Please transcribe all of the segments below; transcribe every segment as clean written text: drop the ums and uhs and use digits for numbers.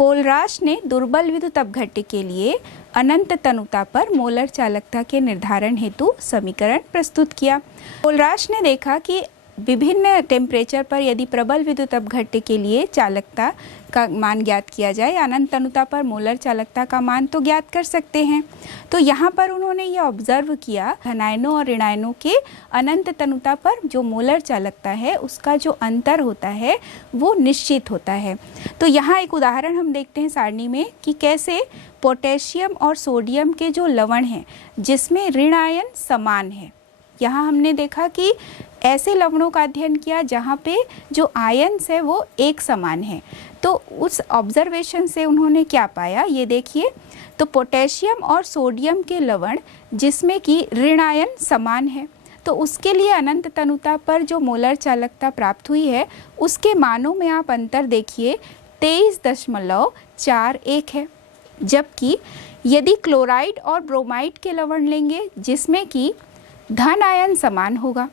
कोलराश ने दुर्बल विद्युत अपघट्य के लिए अनंत तनुता पर मोलर चालकता के निर्धारण हेतु समीकरण प्रस्तुत किया। कोलराश ने देखा कि विभिन्न टेम्परेचर पर यदि प्रबल विद्युत अपघट्य के लिए चालकता का मान ज्ञात किया जाए, अनंत तनुता पर मोलर चालकता का मान तो ज्ञात कर सकते हैं। तो यहाँ पर उन्होंने ये ऑब्जर्व किया धनायनों और ऋणायनों के अनंत तनुता पर जो मोलर चालकता है उसका जो अंतर होता है वो निश्चित होता है। तो यहाँ एक उदाहरण हम देखते हैं सारणी में कि कैसे पोटेशियम और सोडियम के जो लवण हैं जिसमें ऋण आयन समान है। यहाँ हमने देखा कि ऐसे लवणों का अध्ययन किया जहाँ पे जो आयन्स है वो एक समान है। तो उस ऑब्जर्वेशन से उन्होंने क्या पाया ये देखिए। तो पोटेशियम और सोडियम के लवण जिसमें कि ऋण आयन समान है, तो उसके लिए अनंत तनुता पर जो मोलर चालकता प्राप्त हुई है उसके मानों में आप अंतर देखिए 23.41 है। जबकि यदि क्लोराइड और ब्रोमाइड के लवण लेंगे जिसमें कि धन आयन समान होगा,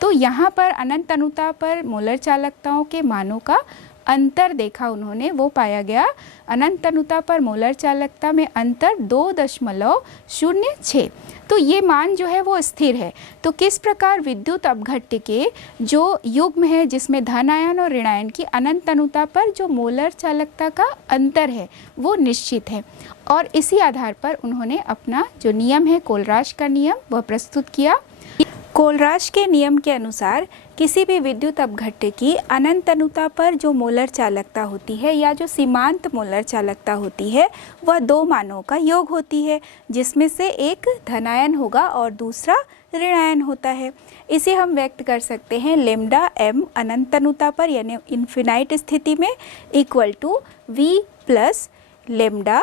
तो यहाँ पर अनंत तनुता पर मोलर चालकताओं के मानों का अंतर देखा उन्होंने, वो पाया गया अनंत तनुता पर मोलर चालकता में अंतर 2.06। तो ये मान जो है वो स्थिर है। तो किस प्रकार विद्युत अपघट्य के जो युग्म है जिसमें धन आयन और ऋण आयन की अनंत तनुता पर जो मोलर चालकता का अंतर है वो निश्चित है, और इसी आधार पर उन्होंने अपना जो नियम है कोलराश का नियम वह प्रस्तुत किया। कोलराश के नियम के अनुसार किसी भी विद्युत अपघट्य की अनंत तनुता पर जो मोलर चालकता होती है या जो सीमांत मोलर चालकता होती है वह दो मानों का योग होती है, जिसमें से एक धनायन होगा और दूसरा ऋण आयन होता है। इसे हम व्यक्त कर सकते हैं लेम्डा m अनंत तनुता पर यानी इन्फिनाइट स्थिति में equal to v plus lambda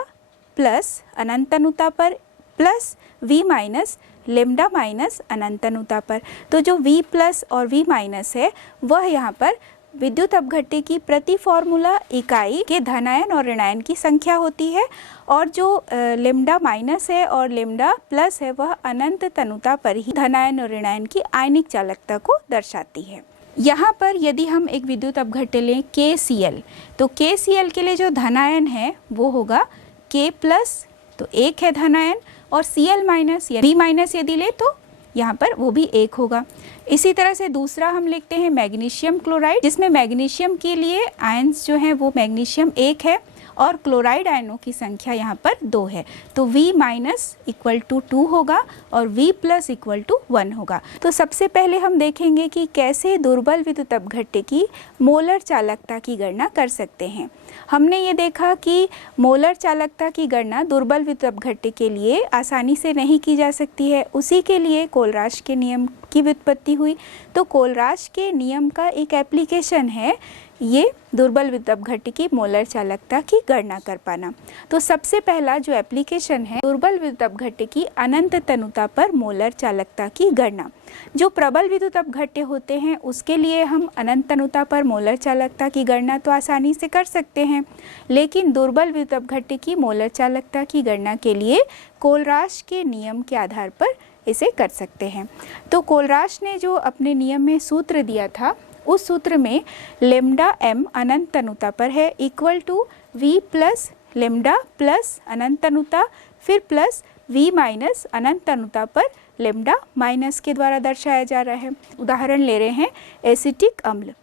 plus अनंत तनुता पर plus v minus lambda minus अनंत तनुता पर। तो जो v प्लस और v माइनस है वह यहाँ पर विद्युत अपघट्य की प्रति फॉर्मूला इकाई के धनायन और ऋणायन की संख्या होती है, और जो लेम्डा माइनस है और लेम्डा प्लस है वह अनंत तनुता पर ही धनायन और ऋणायन की आयनिक चालकता को दर्शाती है। यहाँ पर यदि हम एक विद्युत अपघट्य लें KCl, तो KCl के लिए जो धनायन है वो होगा K प्लस, तो एक है धनायन, और Cl माइनस या V माइनस यदि ले तो यहाँ पर वो भी एक होगा। इसी तरह से दूसरा हम लिखते हैं मैग्नीशियम क्लोराइड, जिसमें मैग्नीशियम के लिए आयंस जो हैं वो मैग्नीशियम एक है और क्लोराइड आयनों की संख्या यहाँ पर 2 है। तो V माइनस इक्वल टू 2 होगा और V प्लस इक्वल टू 1 होगा। तो सबसे पहले हम देखेंगे कि कैसे दुर्बल विद्युत अपघट्य की मोलर चालकता की गणना कर सकते हैं। हमने ये देखा कि मोलर चालकता की गणना दुर्बल विद्युत अपघट्य के लिए आसानी से नहीं की जा सकती है, उसी के लिए कोलराश के नियम की व्युत्पत्ति हुई। तो कोलराश के नियम का एक एप्लीकेशन है ये दुर्बल विद्युत अपघट्य की मोलर चालकता की गणना कर पाना। तो सबसे पहला जो एप्लीकेशन है दुर्बल विद्युत अपघट्य की अनंत तनुता पर मोलर चालकता की गणना। जो प्रबल विद्युत अपघट्य होते हैं उसके लिए हम अनंत तनुता पर मोलर चालकता की गणना तो आसानी से कर सकते हैं, लेकिन दुर्बल विद्युत अपघट्य की मोलर चालकता की गणना के लिए कोलराश के नियम के आधार पर इसे कर सकते हैं। तो कोलराश ने जो अपने नियम में सूत्र दिया था उस सूत्र में लेम्डा m अनंत तनुता पर है equal to v plus lambda plus अनंत तनुता फिर प्लस v माइनस अनंत तनुता पर लेम्डा माइनस के द्वारा दर्शाया जा रहा है। उदाहरण ले रहे हैं एसिटिक अम्ल।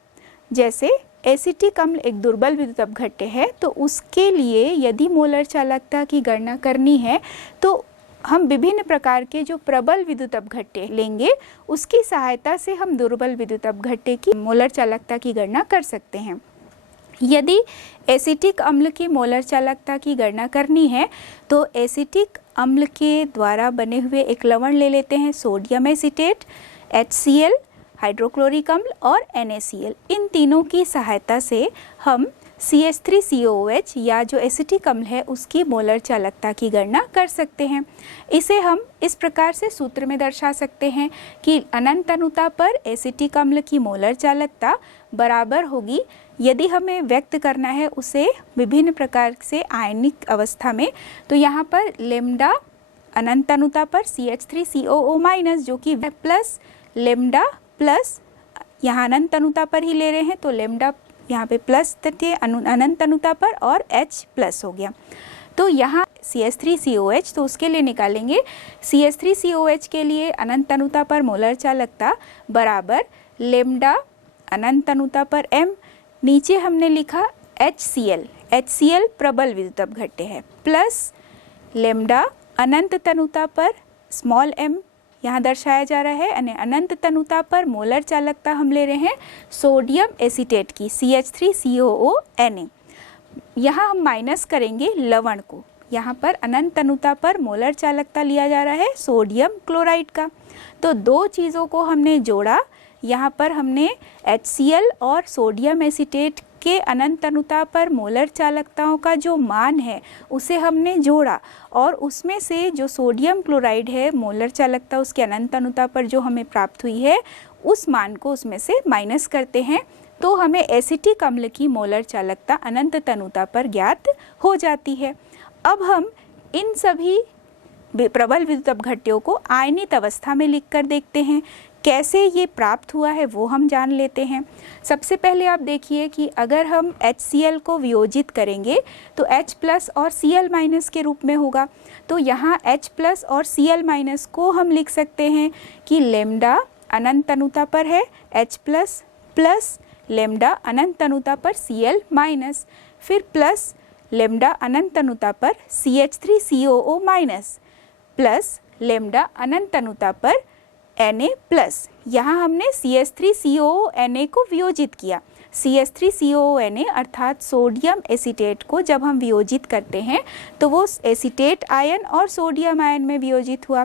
जैसे एसिटिक अम्ल एक दुर्बल विद्युत अपघट्य है, तो उसके लिए यदि मोलर चालकता की गणना करनी है तो हम विभिन्न प्रकार के जो प्रबल विद्युत अपघट्य लेंगे उसकी सहायता से हम दुर्बल विद्युत अपघट्य की मोलर चालकता की गणना कर सकते हैं। यदि एसिटिक अम्ल की मोलर चालकता की गणना करनी है तो एसिटिक अम्ल के द्वारा बने हुए एक लवण ले लेते हैं सोडियम एसीटेट, HCl, हाइड्रोक्लोरिक अम्ल और NaCl। इन तीनों की सहायता से हम CH3COOH या जो एसिटिक अम्ल है उसकी मोलर चालकता की गणना कर सकते हैं। इसे हम इस प्रकार से सूत्र में दर्शा सकते हैं कि अनंत तनुता पर एसिटिक अम्ल की मोलर चालकता बराबर होगी, यदि हमें व्यक्त करना है उसे विभिन्न प्रकार से आयनिक अवस्था में, तो यहाँ पर लेम्डा अनंत तनुता पर CH3COO माइनस जो कि प्लस लेम्डा प्लस यहाँ अनंत तनुता पर ही ले रहे हैं तो लेम्डा यहाँ पे प्लस थे अनंत अनुता पर और H प्लस हो गया। तो यहाँ CH3COH, तो उसके लिए निकालेंगे CH3COH के लिए अनंत अनुता पर मोलर चालकता बराबर लेम्डा अनंत अनुता पर M, नीचे हमने लिखा HCl प्रबल विद्युत अपघट्य है, प्लस लेम्डा अनंत तनुता पर स्मॉल m यहाँ दर्शाया जा रहा है, यानी अनंत तनुता पर मोलर चालकता हम ले रहे हैं सोडियम एसीटेट की CH3COONA। यहाँ हम माइनस करेंगे लवण को, यहाँ पर अनंत तनुता पर मोलर चालकता लिया जा रहा है सोडियम क्लोराइड का। तो दो चीज़ों को हमने जोड़ा, यहाँ पर हमने HCl और सोडियम एसीटेट के अनंत तनुता पर मोलर चालकताओं का जो मान है उसे हमने जोड़ा, और उसमें से जो सोडियम क्लोराइड है मोलर चालकता उसके अनंत तनुता पर जो हमें प्राप्त हुई है उस मान को उसमें से माइनस करते हैं, तो हमें एसिटिक अम्ल की मोलर चालकता अनंत तनुता पर ज्ञात हो जाती है। अब हम इन सभी प्रबल विद्युत अपघट्यों को आयनित अवस्था में लिखकर देखते हैं, कैसे ये प्राप्त हुआ है वो हम जान लेते हैं। सबसे पहले आप देखिए कि अगर हम HCl को वियोजित करेंगे तो H प्लस और Cl माइनस के रूप में होगा। तो यहाँ H प्लस और Cl माइनस को हम लिख सकते हैं कि लेम्डा अनंत तनुता पर है H प्लस प्लस लेम्डा अनंत तनुता पर Cl माइनस, फिर प्लस लेम्डा अनंत तनुता पर CH3COO माइनस प्लस लेम्डा अनंत तनुता पर Na प्लस। यहाँ हमने CH3COONA को वियोजित किया। CH3COONA अर्थात सोडियम एसीटेट को जब हम वियोजित करते हैं तो वो एसीटेट आयन और सोडियम आयन में वियोजित हुआ।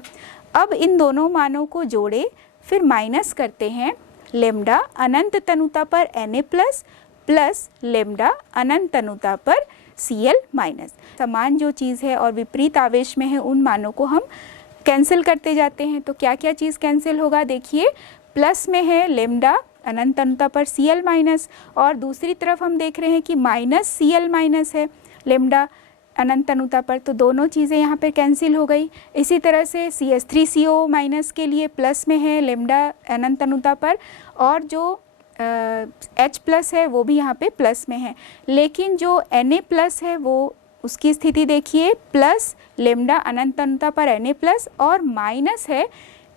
अब इन दोनों मानों को जोड़े, फिर माइनस करते हैं लेम्डा अनंत तनुता पर Na प्लस प्लस लेम्डा अनंत तनुता पर Cl माइनस। समान जो चीज़ है और विपरीत आवेश में है उन मानों को हम कैंसिल करते जाते हैं। तो क्या क्या चीज़ कैंसिल होगा, देखिए प्लस में है लेम्डा अनंत तनुता पर Cl माइनस, और दूसरी तरफ हम देख रहे हैं कि माइनस Cl माइनस है लेम्डा अनंत तनुता पर, तो दोनों चीज़ें यहाँ पे कैंसिल हो गई। इसी तरह से CH3CO माइनस के लिए प्लस में है लेम्डा अनंत तनुता पर, और जो H प्लस है वो भी यहाँ पे प्लस में है, लेकिन जो Na प्लस है वो उसकी स्थिति देखिए प्लस लेम्डा अनंत तनुता पर Na प्लस और माइनस है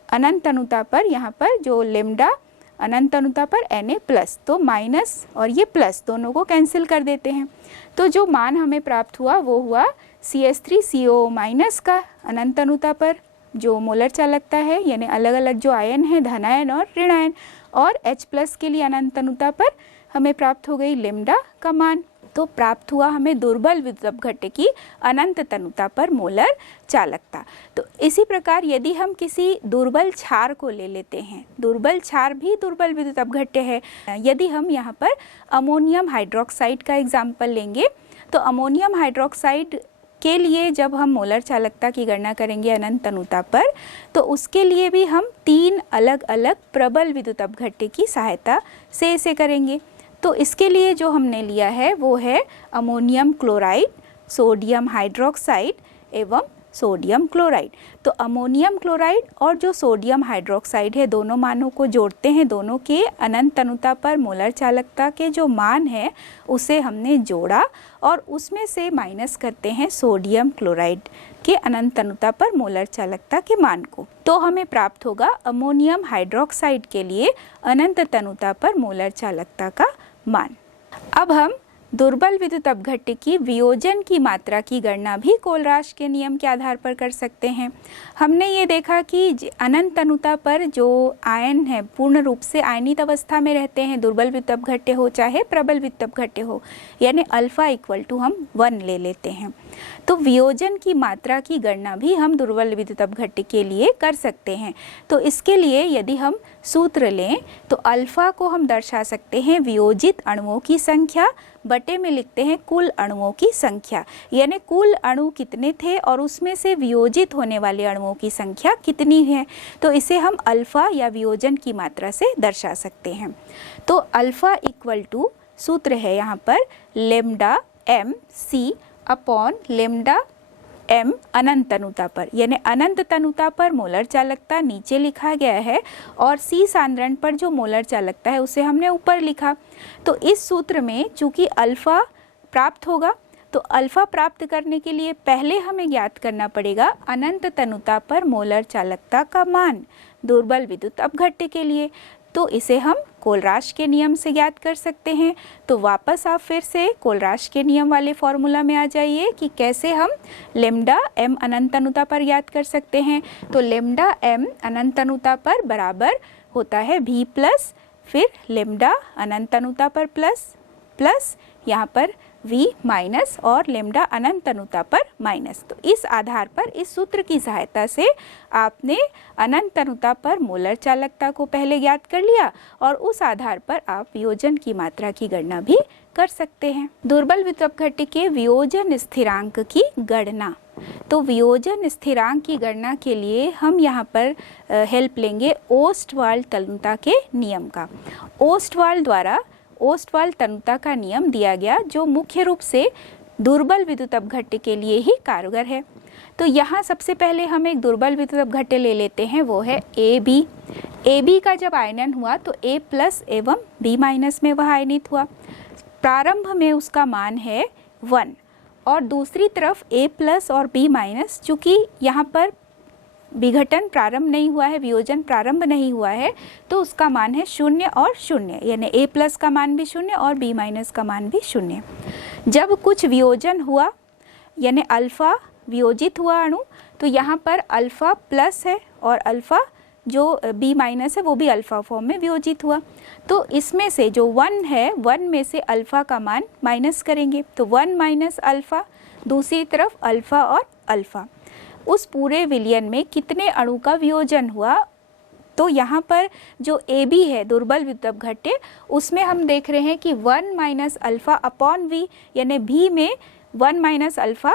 अनंत तनुता पर, यहाँ पर जो लेम्डा अनंत तनुता पर Na प्लस, तो माइनस और ये प्लस दोनों को कैंसिल कर देते हैं। तो जो मान हमें प्राप्त हुआ वो हुआ CH3CO माइनस का अनंत तनुता पर जो मोलर चालकता है, यानी अलग अलग जो आयन है धनायन और ऋणायन, और H प्लस के लिए अनंत तनुता पर हमें प्राप्त हो गई लेम्डा का मान। तो प्राप्त हुआ हमें दुर्बल विद्युत अपघट्य की अनंत तनुता पर मोलर चालकता। तो इसी प्रकार यदि हम किसी दुर्बल क्षार को ले लेते हैं, दुर्बल क्षार भी दुर्बल विद्युत अपघट्य है। यदि हम यहाँ पर अमोनियम हाइड्रोक्साइड का एग्जाम्पल लेंगे तो अमोनियम हाइड्रोक्साइड के लिए जब हम मोलर चालकता की गणना करेंगे अनंत तनुता पर, तो उसके लिए भी हम 3 अलग अलग प्रबल विद्युत अपघट्य की सहायता से इसे करेंगे। तो इसके लिए जो हमने लिया है वो है अमोनियम क्लोराइड, सोडियम हाइड्रोक्साइड एवं सोडियम क्लोराइड। तो अमोनियम क्लोराइड और जो सोडियम हाइड्रोक्साइड है दोनों मानों को जोड़ते हैं, दोनों के अनंत तनुता पर मोलर चालकता के जो मान है उसे हमने जोड़ा और उसमें से माइनस करते हैं सोडियम क्लोराइड के अनंत तनुता पर मोलर चालकता के मान को। तो हमें प्राप्त होगा अमोनियम हाइड्रोक्साइड के लिए अनंत तनुता पर मोलर चालकता का मान। अब हम दुर्बल विद्युत अपघट्य की वियोजन की मात्रा की गणना भी कोलराश के नियम के आधार पर कर सकते हैं। हमने ये देखा कि अनंत तनुता पर जो आयन है पूर्ण रूप से आयनित अवस्था में रहते हैं, दुर्बल विद्युत अपघट्य हो चाहे प्रबल विद्युत अपघट्य हो, यानी अल्फा इक्वल टू हम 1 ले लेते हैं। तो वियोजन की मात्रा की गणना भी हम दुर्बल विद्युत अपघट्य के लिए कर सकते हैं। तो इसके लिए यदि हम सूत्र लें तो अल्फा को हम दर्शा सकते हैं वियोजित अणुओं की संख्या बटे में लिखते हैं कुल अणुओं की संख्या, यानी कुल अणु कितने थे और उसमें से वियोजित होने वाले अणुओं की संख्या कितनी है। तो इसे हम अल्फा या वियोजन की मात्रा से दर्शा सकते हैं। तो अल्फा इक्वल टू सूत्र है यहाँ पर lambda M C upon lambda m अनंत तनुता पर, यानी अनंत तनुता पर मोलर चालकता नीचे लिखा गया है और C सांद्रण पर जो मोलर चालकता है उसे हमने ऊपर लिखा। तो इस सूत्र में चूंकि अल्फा प्राप्त होगा, तो अल्फा प्राप्त करने के लिए पहले हमें ज्ञात करना पड़ेगा अनंत तनुता पर मोलर चालकता का मान दुर्बल विद्युत अपघट्य के लिए। तो इसे हम कोलराश के नियम से ज्ञात कर सकते हैं। तो वापस आप फिर से कोलराश के नियम वाले फॉर्मूला में आ जाइए कि कैसे हम लेम्डा m अनंत तनुता पर ज्ञात कर सकते हैं। तो लेम्डा m अनंत तनुता पर बराबर होता है v प्लस फिर लेम्डा अनंत तनुता पर प्लस यहाँ पर v माइनस और लेम्डा अनंत तनुता पर माइनस। तो इस आधार पर इस सूत्र की सहायता से आपने अनंत तनुता पर मोलर चालकता को पहले ज्ञात कर लिया और उस आधार पर आप वियोजन की मात्रा की गणना भी कर सकते हैं। दुर्बल विद्युत अपघट्य के वियोजन स्थिरांक की गणना। तो वियोजन स्थिरांक की गणना के लिए हम यहाँ पर हेल्प लेंगे ओस्टवाल्ड तनुता के नियम का। ओस्टवाल्ड द्वारा ओस्टवाल्ड तनुता का नियम दिया गया जो मुख्य रूप से दुर्बल विद्युत अपघट्य के लिए ही कारगर है। तो यहाँ सबसे पहले हम एक दुर्बल विद्युत अपघट्य ले लेते हैं, वो है ए बी का जब आयनन हुआ तो A प्लस एवं B माइनस में वह आयनित हुआ। प्रारंभ में उसका मान है 1 और दूसरी तरफ A प्लस और B माइनस, चूँकि यहाँ पर विघटन प्रारंभ नहीं हुआ है, वियोजन प्रारंभ नहीं हुआ है, तो उसका मान है 0 और 0, यानी A प्लस का मान भी 0 और B माइनस का मान भी 0। जब कुछ वियोजन हुआ यानी अल्फा वियोजित हुआ अणु, तो यहाँ पर अल्फा प्लस है और अल्फा जो B माइनस है वो भी अल्फा फॉर्म में वियोजित हुआ। तो इसमें से जो 1 है, 1 में से अल्फा का मान माइनस करेंगे, तो 1 माइनस अल्फा, दूसरी तरफ अल्फा और अल्फा। उस पूरे विलयन में कितने अणु का वियोजन हुआ, तो यहाँ पर जो AB है दुर्बल विद्युत अपघट्य, उसमें हम देख रहे हैं कि 1 माइनस अल्फा अपॉन V, यानी V में 1 माइनस अल्फा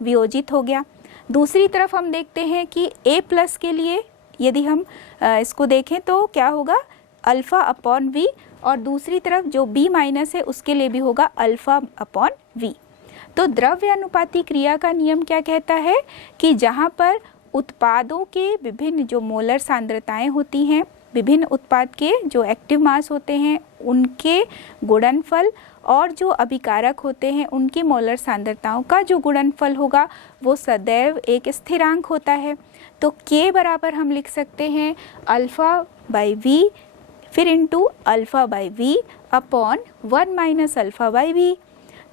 वियोजित हो गया। दूसरी तरफ हम देखते हैं कि A प्लस के लिए यदि हम इसको देखें तो क्या होगा, अल्फा अपॉन V, और दूसरी तरफ जो B माइनस है उसके लिए भी होगा अल्फा अपॉन V। तो द्रव्य अनुपाती क्रिया का नियम क्या कहता है कि जहाँ पर उत्पादों के विभिन्न जो मोलर सांद्रताएं होती हैं, विभिन्न उत्पाद के जो एक्टिव मास होते हैं उनके गुणनफल और जो अभिकारक होते हैं उनकी मोलर सांद्रताओं का जो गुणनफल होगा वो सदैव एक स्थिरांक होता है। तो K बराबर हम लिख सकते हैं अल्फ़ा बाई V फिर into alpha by V upon 1 minus alpha by V।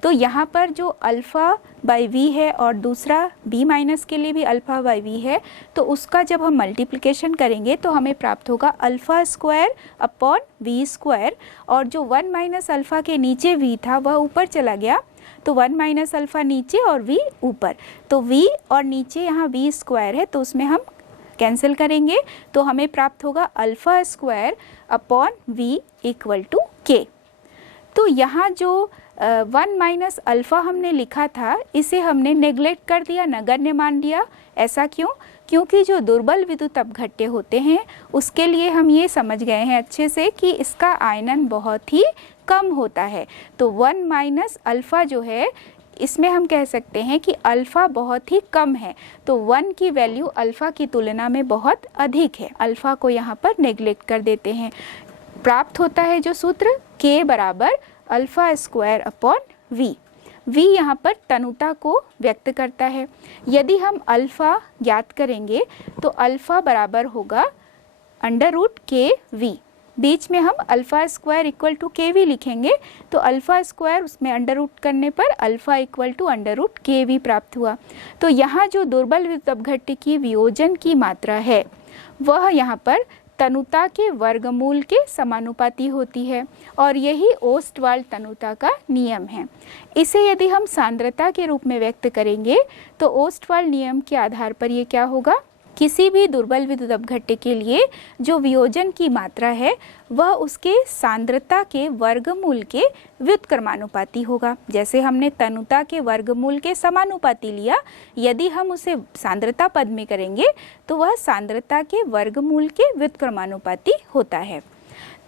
तो यहाँ पर जो अल्फ़ा बाई V है और दूसरा B माइनस के लिए भी अल्फ़ा बाई V है, तो उसका जब हम मल्टीप्लिकेशन करेंगे तो हमें प्राप्त होगा alpha square upon V square, और जो 1 माइनस अल्फ़ा के नीचे V था वह ऊपर चला गया, तो 1 माइनस अल्फ़ा नीचे और V ऊपर, तो V और नीचे यहाँ V स्क्वायर है तो उसमें हम कैंसिल करेंगे, तो हमें प्राप्त होगा alpha square upon V equal to K। तो यहाँ जो 1 माइनस अल्फ़ा हमने लिखा था इसे हमने नेग्लेक्ट कर दिया, नगण्य मान लिया। ऐसा क्यों? क्योंकि जो दुर्बल विद्युत अपघट्य होते हैं उसके लिए हम ये समझ गए हैं अच्छे से कि इसका आयनन बहुत ही कम होता है। तो 1 माइनस अल्फ़ा जो है इसमें हम कह सकते हैं कि अल्फ़ा बहुत ही कम है, तो 1 की वैल्यू अल्फ़ा की तुलना में बहुत अधिक है। अल्फ़ा को यहाँ पर नेग्लेक्ट कर देते हैं। प्राप्त होता है जो सूत्र K बराबर alpha square upon V। V यहाँ पर तनुता को व्यक्त करता है। यदि हम अल्फ़ा ज्ञात करेंगे तो अल्फ़ा बराबर होगा अंडर रूट KV। बीच में हम alpha square equal to KV लिखेंगे, तो अल्फ़ा स्क्वायर उसमें अंडर रूट करने पर alpha equal to under root KV प्राप्त हुआ। तो यहाँ जो दुर्बल विद्युत अपघट्य की वियोजन की मात्रा है वह यहाँ पर तनुता के वर्गमूल के समानुपाती होती है, और यही ओस्टवाल्ड तनुता का नियम है। इसे यदि हम सांद्रता के रूप में व्यक्त करेंगे तो ओस्टवाल्ड नियम के आधार पर ये क्या होगा, किसी भी दुर्बल विद्युत अपघट्य के लिए जो वियोजन की मात्रा है वह उसके सांद्रता के वर्गमूल के व्युत्क्रमानुपाती होगा। जैसे हमने तनुता के वर्गमूल के समानुपाती लिया, यदि हम उसे सांद्रता पद में करेंगे तो वह सांद्रता के वर्गमूल के व्युत्क्रमानुपाती होता है।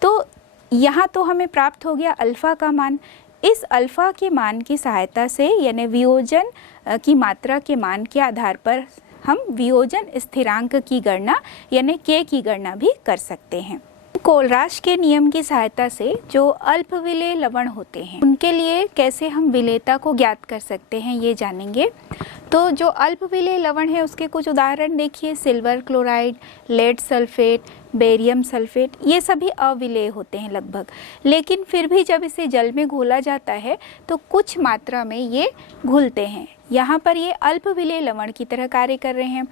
तो यहाँ तो हमें प्राप्त हो गया अल्फ़ा का मान। इस अल्फ़ा के मान की सहायता से यानी वियोजन की मात्रा के मान के आधार पर हम वियोजन स्थिरांक की गणना यानी k की गणना भी कर सकते हैं। कोलराश के नियम की सहायता से जो अल्पविलेय लवण होते हैं उनके लिए कैसे हम विलेयता को ज्ञात कर सकते हैं ये जानेंगे। तो जो अल्पविलेय लवण है उसके कुछ उदाहरण देखिए, silver chloride, lead sulphate, barium sulphate, ये सभी अविलेय होते हैं लगभग, लेकिन फिर भी जब इसे जल में घोला जाता है तो कुछ मात्रा में ये घुलते हैं। यहाँ पर ये अल्पविलेय लवण की तरह कार्य कर रहे हैं।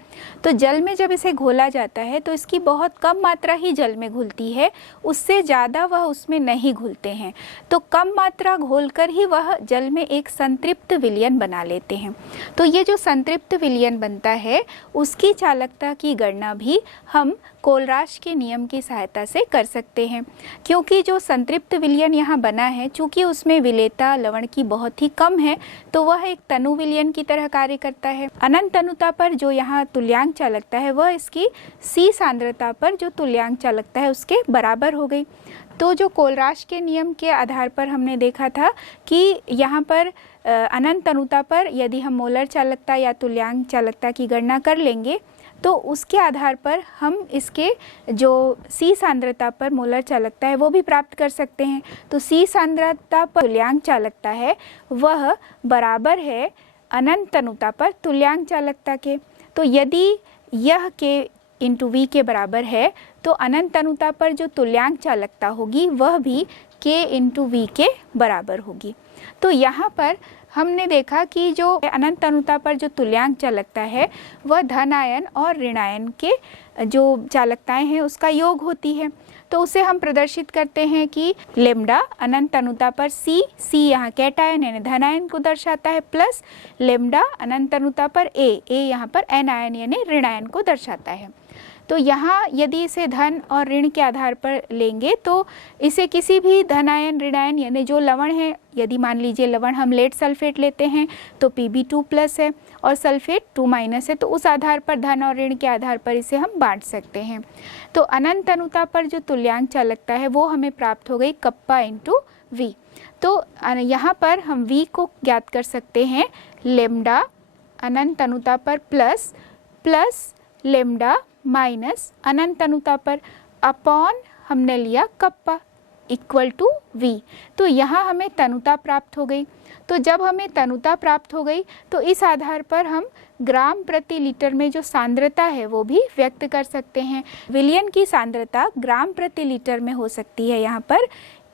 तो जल में जब इसे घोला जाता है तो इसकी बहुत कम मात्रा ही जल में घुलती है, उससे ज़्यादा वह उसमें नहीं घुलते हैं। तो कम मात्रा घोलकर ही वह जल में एक संतृप्त विलयन बना लेते हैं। तो ये जो संतृप्त विलयन बनता है उसकी चालकता की गणना भी हम कोलराश के नियम की सहायता से कर सकते हैं, क्योंकि जो संतृप्त विलयन यहाँ बना है चूँकि उसमें विलेयता लवण की बहुत ही कम है तो वह एक तनु विलयन की तरह कार्य करता है। अनंत तनुता पर जो यहाँ तुल्यांक चालकता है वह इसकी C सांद्रता पर जो तुल्यांक चालकता है उसके बराबर हो गई। तो जो कोलराश के नियम के आधार पर हमने देखा था कि यहाँ पर अनंत तनुता पर यदि हम मोलर चालकता या तुल्यांक चालकता की गणना कर लेंगे तो उसके आधार पर हम इसके जो C सांद्रता पर मोलर चालकता है वो भी प्राप्त कर सकते हैं। तो C सांद्रता पर तुल्यांक चालकता है वह बराबर है अनंत तनुता पर तुल्यांक चालकता के। तो यदि यह K इंटू V के बराबर है तो अनंत तनुता पर जो तुल्यांक चालकता होगी वह भी K इंटू V के बराबर होगी। तो यहाँ पर हमने देखा कि जो अनंत तनुता पर जो तुल्यांक चालकता है वह धन आयन और ऋण आयन के जो चालकताएं हैं उसका योग होती है। तो उसे हम प्रदर्शित करते हैं कि लेम्डा अनंत तनुता पर C यहाँ कैटायन यानी धन आयन को दर्शाता है, प्लस लेम्डा अनंत तनुता पर A यहाँ पर एन आयन यानी ऋण आयन को दर्शाता है। तो यहाँ यदि इसे धन और ऋण के आधार पर लेंगे तो इसे किसी भी धन आयन ऋण आयन यानी जो लवण है, यदि मान लीजिए लवण हम लेड सल्फेट लेते हैं तो Pb2+ है और सल्फेट 2- है, तो उस आधार पर धन और ऋण के आधार पर इसे हम बांट सकते हैं। तो अनंत तनुता पर जो तुल्यांक चालकता है वो हमें प्राप्त हो गई कप्पा इंटू V। तो यहाँ पर हम V को ज्ञात कर सकते हैं लेम्डा अनंत तनुता पर प्लस लेम्डा माइनस अनंत तनुता पर अपॉन हमने लिया कप्पा इक्वल टू V। तो यहाँ हमें तनुता प्राप्त हो गई। तो जब हमें तनुता प्राप्त हो गई तो इस आधार पर हम ग्राम प्रति लीटर में जो सांद्रता है वो भी व्यक्त कर सकते हैं। विलयन की सांद्रता ग्राम प्रति लीटर में हो सकती है यहाँ पर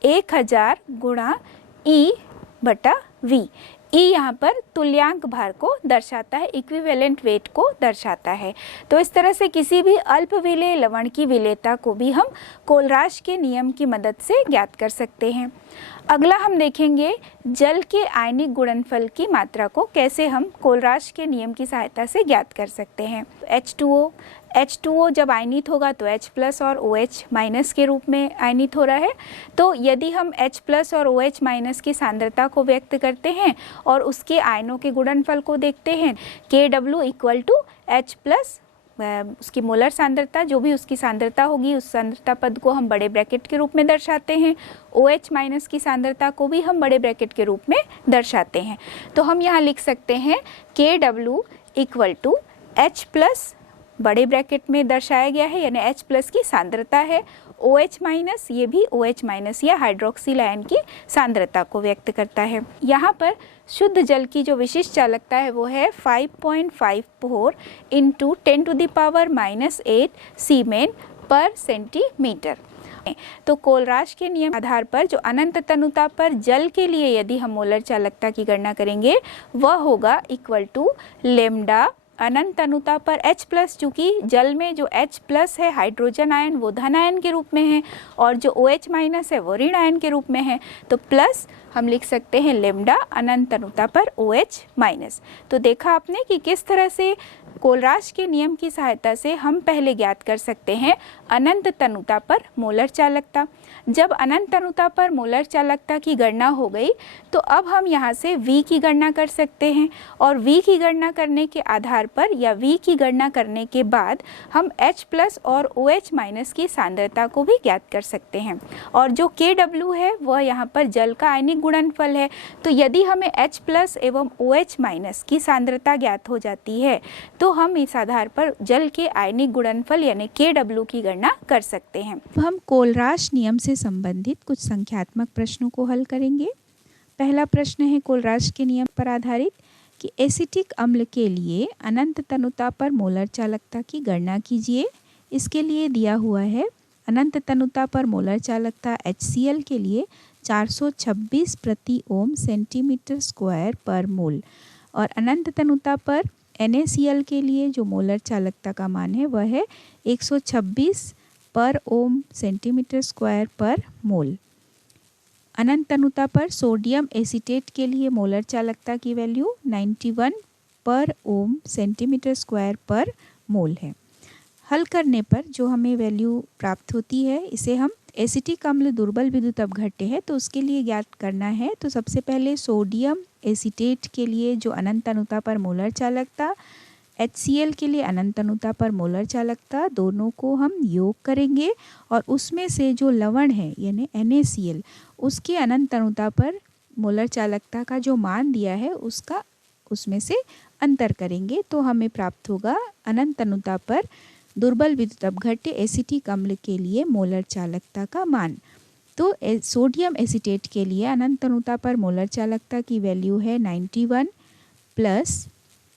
1000 गुणा E/V। E यहाँ पर तुल्यांक भार को दर्शाता है, इक्विवेलेंट वेट को दर्शाता है। तो इस तरह से किसी भी अल्पविलेय लवण की विलेयता को भी हम कोलराश के नियम की मदद से ज्ञात कर सकते हैं। अगला हम देखेंगे जल के आयनिक गुणनफल की मात्रा को कैसे हम कोलराश के नियम की सहायता से ज्ञात कर सकते हैं। H2O जब आयनित होगा तो H+ और OH- के रूप में आयनित हो रहा है। तो यदि हम H+ और OH- की सांद्रता को व्यक्त करते हैं और उसके आयनों के गुणनफल को देखते हैं, Kw इक्वल टू H+, उसकी मोलर सांद्रता जो भी उसकी सांद्रता होगी उस सांद्रता पद को हम बड़े ब्रैकेट के रूप में दर्शाते हैं, OH- की सांद्रता को भी हम बड़े ब्रैकेट के रूप में दर्शाते हैं। तो हम यहाँ लिख सकते हैं Kw इक्वल टू H+ बड़े ब्रैकेट में दर्शाया गया है यानी H+ की सांद्रता है, OH- ये भी OH- या हाइड्रोक्सिल आयन की सांद्रता को व्यक्त करता है। यहाँ पर शुद्ध जल की जो विशिष्ट चालकता है वो है 5.54 इंटू 10⁻⁻8 सीमेन पर सेंटीमीटर। तो कोलराश के नियम आधार पर जो अनंत तनुता पर जल के लिए यदि हम मोलर चालकता की गणना करेंगे वह होगा इक्वल टू लेम्डा अनंत तनुता पर H+, चूँकि जल में जो H+ है हाइड्रोजन आयन वो धन आयन के रूप में है और जो OH- है वो ऋण आयन के रूप में है, तो प्लस हम लिख सकते हैं लेम्डा अनंत तनुता पर OH-। तो देखा आपने कि किस तरह से कोलराश के नियम की सहायता से हम पहले ज्ञात कर सकते हैं अनंत तनुता पर मोलर चालकता। जब अनंत तनुता पर मोलर चालकता की गणना हो गई तो अब हम यहाँ से V की गणना कर सकते हैं और V की गणना करने के आधार पर या V की गणना करने के बाद हम H+ और OH- की सांद्रता को भी ज्ञात कर सकते हैं। और जो Kw है वह यहाँ पर जल का आयनिक गुणनफल है। तो यदि हमें H प्लस एवं OH माइनस की सांद्रता ज्ञात हो जाती है तो हम इस आधार पर जल के आयनिक गुणनफल यानी KW की गणना कर सकते हैं। अब हम कोलराश नियम से संबंधित कुछ संख्यात्मक प्रश्नों को हल करेंगे। पहला प्रश्न है कोलराश के नियम पर आधारित कि एसिटिक अम्ल के लिए अनंत तनुता पर मोलर चालकता की गणना कीजिए। इसके लिए दिया हुआ है अनंत तनुता पर मोलर चालकता HCl के लिए 426 प्रति ओम सेंटीमीटर स्क्वायर पर मोल और अनंत तनुता पर NaCl के लिए जो मोलर चालकता का मान है वह है 126 पर ओम सेंटीमीटर स्क्वायर पर मोल। अनंत तनुता पर सोडियम एसीटेट के लिए मोलर चालकता की वैल्यू 91 पर ओम सेंटीमीटर स्क्वायर पर मोल है। हल करने पर जो हमें वैल्यू प्राप्त होती है इसे हम एसिटिक अम्ल दुर्बल विद्युत अपघट्य है तो उसके लिए ज्ञात करना है। तो सबसे पहले सोडियम एसीटेट के लिए जो अनंत तनुता पर मोलर चालकता, HCl के लिए अनंत तनुता पर मोलर चालकता, दोनों को हम योग करेंगे और उसमें से जो लवण है यानी NaCl उसके अनंत तनुता पर मोलर चालकता का जो मान दिया है उसका उसमें से अंतर करेंगे तो हमें प्राप्त होगा अनंत तनुता पर दुर्बल विद्युत अपघट्य एसिटिक अम्ल के लिए मोलर चालकता का मान। तो सोडियम एसीटेट के लिए अनंत तनुता पर मोलर चालकता की वैल्यू है 91 प्लस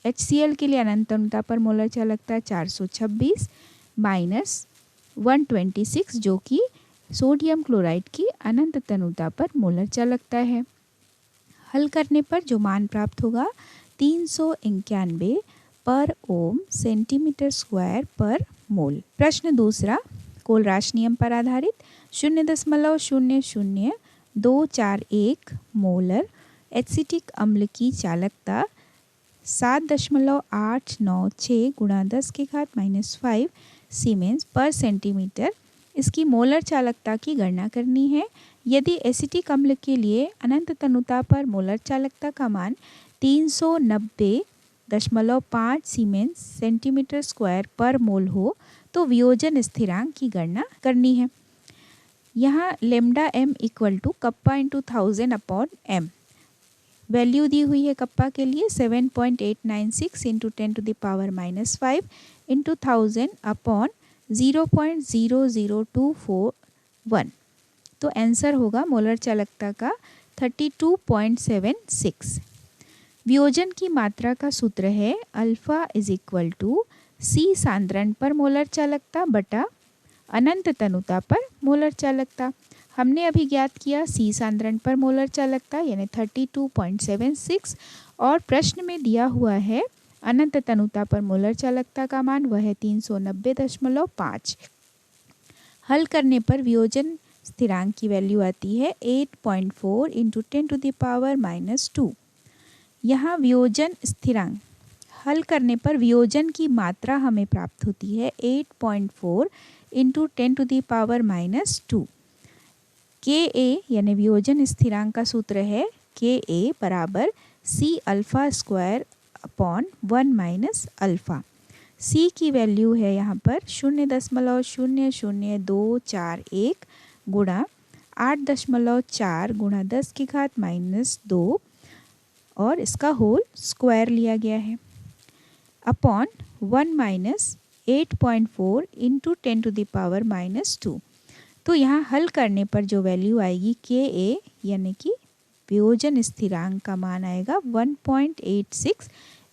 HCl के लिए अनंत तनुता पर मोलर चालकता 426 माइनस 126 जो कि सोडियम क्लोराइड की अनंत तनुता पर मोलर चालकता है। हल करने पर जो मान प्राप्त होगा 391 पर ओम सेंटीमीटर स्क्वायर पर मोल। प्रश्न दूसरा कोलराश नियम पर आधारित 0.00241 मोलर एसिटिक अम्ल की चालकता 7.896 गुणा 10⁻⁵ सीमेंस पर सेंटीमीटर इसकी मोलर चालकता की गणना करनी है। यदि एसिटिक अम्ल के लिए अनंत तनुता पर मोलर चालकता का मान 390.5 सीमेंस सेंटीमीटर स्क्वायर पर मोल हो तो वियोजन स्थिरांक की गणना करनी है। यहाँ lambda m equal to kappa into 1000/m value दी हुई है कप्पा के लिए 7.896 इंटू 10⁻⁻5 इंटू 1000/0.00241 तो आंसर होगा मोलर चालकता का 32.76। वियोजन की मात्रा का सूत्र है alpha is equal to C सांद्रण पर मोलर चालकता बटा अनंत तनुता पर मोलर चालकता। हमने अभी ज्ञात किया C सांद्रण पर मोलर चालकता यानी 32.76 और प्रश्न में दिया हुआ है अनंत तनुता पर मोलर चालकता का मान वह है 390.5। हल करने पर वियोजन स्थिरांक की वैल्यू आती है 8.4 इंटू 10⁻⁻2। यहाँ वियोजन स्थिरांक हल करने पर वियोजन की मात्रा हमें प्राप्त होती है 8.4 इंटू 10⁻⁻2। Ka यानी वियोजन स्थिरांक का सूत्र है Ka बराबर C alpha square upon 1 minus alpha. C की वैल्यू है यहाँ पर 0.00241 गुणा 8.4 गुणा 10⁻⁻2 और इसका होल स्क्वायर लिया गया है अपॉन 1 माइनस 8.4 इंटू 10⁻⁻2। तो यहाँ हल करने पर जो वैल्यू आएगी Ka यानी कि वियोजन स्थिरांक का मान आएगा 1.86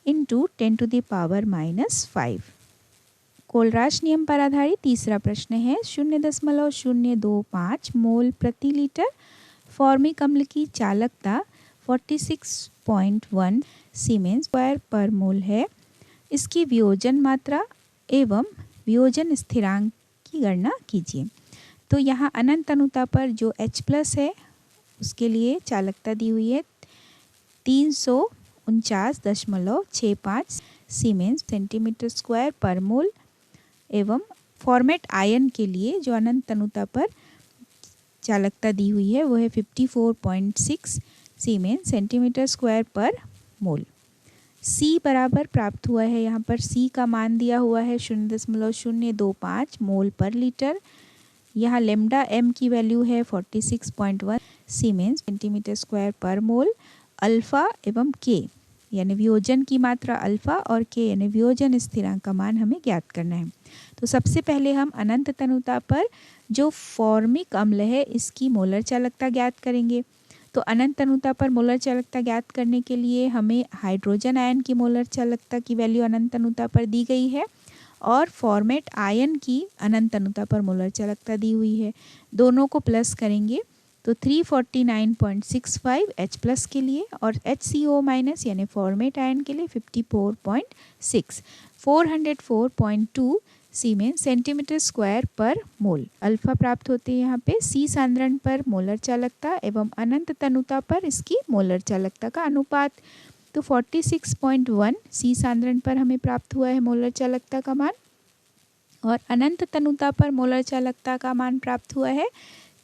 इंटू 10⁻⁻5। कोलराश नियम पर आधारित तीसरा प्रश्न है 0.025 मोल प्रति लीटर फॉर्मिक अम्ल की चालकता 46.1 सीमेंस स्क्वायर पर मोल है। इसकी वियोजन मात्रा एवं वियोजन स्थिरांक की गणना कीजिए। तो यहाँ अनंत तनुता पर जो H प्लस है उसके लिए चालकता दी हुई है 349.65 सीमेंस सेंटीमीटर स्क्वायर पर मोल एवं फॉर्मेट आयन के लिए जो अनंत तनुता पर चालकता दी हुई है वो है 54.6 सीमेंस सेंटीमीटर स्क्वायर पर मोल। C बराबर प्राप्त हुआ है, यहाँ पर C का मान दिया हुआ है 0.025 मोल पर लीटर। यहाँ लेमडा m की वैल्यू है 46.1 सीमेंस सेंटीमीटर स्क्वायर पर मोल। अल्फ़ा एवं k यानी वियोजन की मात्रा अल्फ़ा और k यानी वियोजन स्थिरांक का मान हमें ज्ञात करना है। तो सबसे पहले हम अनंत तनुता पर जो फॉर्मिक अम्ल है इसकी मोलर चालकता ज्ञात करेंगे। तो अनंत तनुता पर मोलर चालकता ज्ञात करने के लिए हमें हाइड्रोजन आयन की मोलर चालकता की वैल्यू अनंत तनुता पर दी गई है और फॉर्मेट आयन की अनंत तनुता पर मोलर चालकता दी हुई है। दोनों को प्लस करेंगे तो 349.65 H प्लस के लिए और HCO माइनस यानी फॉर्मेट आयन के लिए 54.6 404.2 सीमेंस सेंटीमीटर स्क्वायर पर मोल अल्फ़ा प्राप्त होते हैं। यहाँ पे सी सांद्रण पर मोलर चालकता एवं अनंत तनुता पर इसकी मोलर चालकता का अनुपात। तो 46.1 सी सांद्रण पर हमें प्राप्त हुआ है मोलर चालकता का मान और अनंत तनुता पर मोलर चालकता का मान प्राप्त हुआ है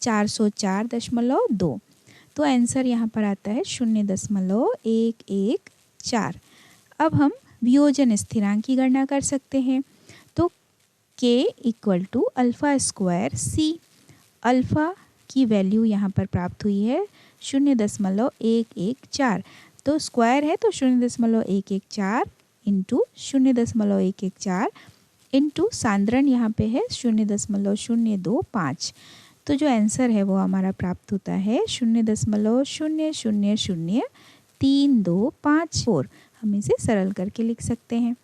404.2। तो आंसर यहाँ पर आता है 0.114। अब हम वियोजन स्थिरांक की गणना कर सकते हैं। तो k equal to alpha square C. Alpha की वैल्यू यहाँ पर प्राप्त हुई है 0.114। तो स्क्वायर है तो 0.114 इंटू 0.114 इंटू सांद्रण यहाँ पे है 0.025। तो जो आंसर है वो हमारा प्राप्त होता है 0.0003254। हम इसे सरल करके लिख सकते हैं।